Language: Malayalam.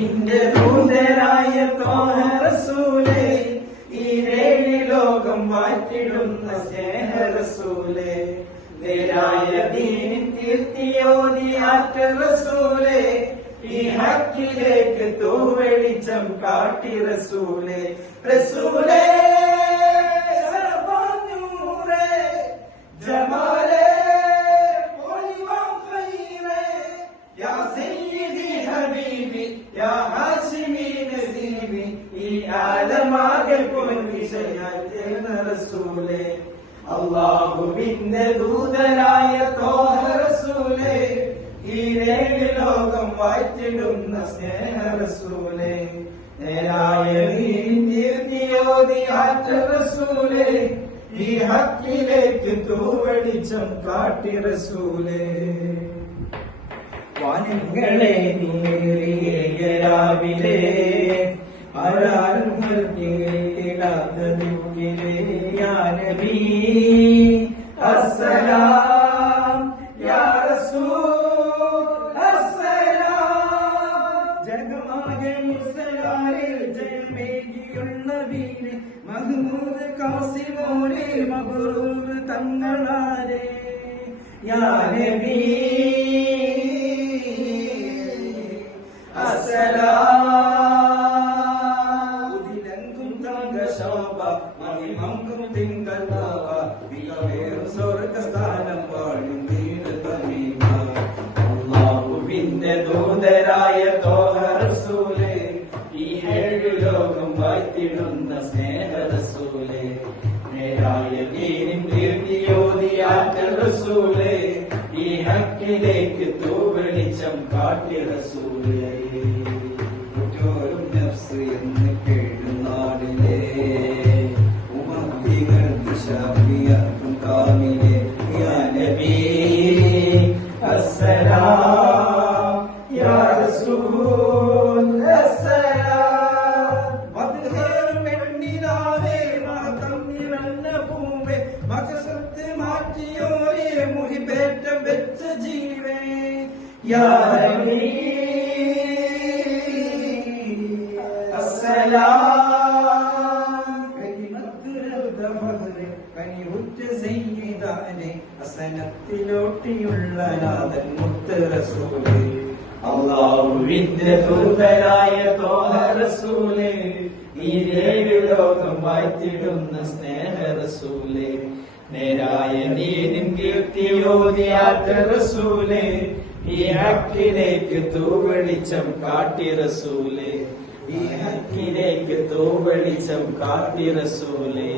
നിന്റെ ദൂതരായ ത്വാഹ റസൂലേ, ഈ ഏഴ് ലോകം മാറ്റിടുന്ന സ്നേഹ റസൂലേ, നേരായ ദീനിൻ കീർത്തിയോതിയാറ്റ റസൂലേ, ഈ ഹക്കിലേക്ക് തൂവെളിച്ചം കാട്ടി റസൂലേ, റസൂലേ സർവ്വനൂറേ, ജമാലേ പൊലിവാം ഖൈറേ, യാ സയ്യിദി ഹബീബി യാ ഹാശിമി നസീബി, ഈ ആലമാകെ പൊൻവിഷയായി തീർന്ന റസൂലേ, അല്ലാഹുവിന്റെ ദൂതരായ ത്വാഹ റസൂലേ, ഈ ഏഴ് ലോകം വാഴ്ത്തിടുന്ന സ്നേഹ റസൂലേ, നേരായ ദീനിൻ കീർത്തിയോതിയാറ്റ റസൂലേ, ഈ ഹക്കിലേക്ക് തൂവെളിച്ചം കാട്ടി റസൂലേ. വാനങ്ങളെ നീറിയ രാവിലെ ആരാരും കേൾക്കാത്തതിലെ യാ നബി അസ്സലാം യാ റസൂൽ അസ്സലാം, ജഗമാകെ മുസ്ലിമിൽ ജയമേകിയുള്ള വീര് മഹ്മൂദ് കാസിമോരെ മബ്റൂർ തങ്ങളാരെ യാ നബി അസ്സലാം, ഉദിലങ്കും തങ്ക ശോഭ മഹിമങ്കും തിങ്കളാവ, മികവേറും സ്വർഗസ്ഥാനം വാഴും വീര തമീമ, അല്ലാഹുവിന്റെ ദൂതരായ ത്വാഹ റസൂലേ, ഈ ഏഴ് ലോകം വാഴ്ത്തിടുന്ന സ്നേഹ റസൂലേ, നേരായ ദീനിൻ കീർത്തിയോതിയാറ്റ റസൂലേ, ഈ ഹക്കിലേക്ക് തൂവെളിച്ചം കാട്ടി റസൂലേ. കുറ്റോരും നഫ്സ് എന്ന് കേഴുനാടിലെ ഉമത്തികൾക്ക് ശാഫിയത്തും കാമിലെ യാ നബി അസ്സലാം യാ റസൂൽ അസ്സലാം, വദ്ഹേറും എണ്ണിനാവേ മഹതം നിറഞ്ഞ പൂവേ, മകസത്ത് മാറ്റിയോരേ മുഹിബേറ്റം വെച്ച ജീവേ യാ നബി അസ്സലാം, കലിമത്തുൽ ഫഖ്റ് കനിവുറ്റ സയ്യിദാനെ, ഹസനത്തിലോട്ടിയുള്ള നാഥൻ മുത്ത് റസൂലേ, അല്ലാഹുവിന്റെ ദൂതരായ ത്വാഹ റസൂലേ, ഈ ഏഴ് ലോകം വാഴ്ത്തിടുന്ന സ്നേഹ റസൂലേ, നേരായ ദീനിൻ കീർത്തിയോതിയാറ്റ റസൂലേ, ഈ ഹക്കിലേക്ക് തൂവെളിച്ചം കാട്ടി റസൂലേ, ഈ ഹക്കിലേക്ക് തൂവെളിച്ചം കാട്ടി റസൂലേ.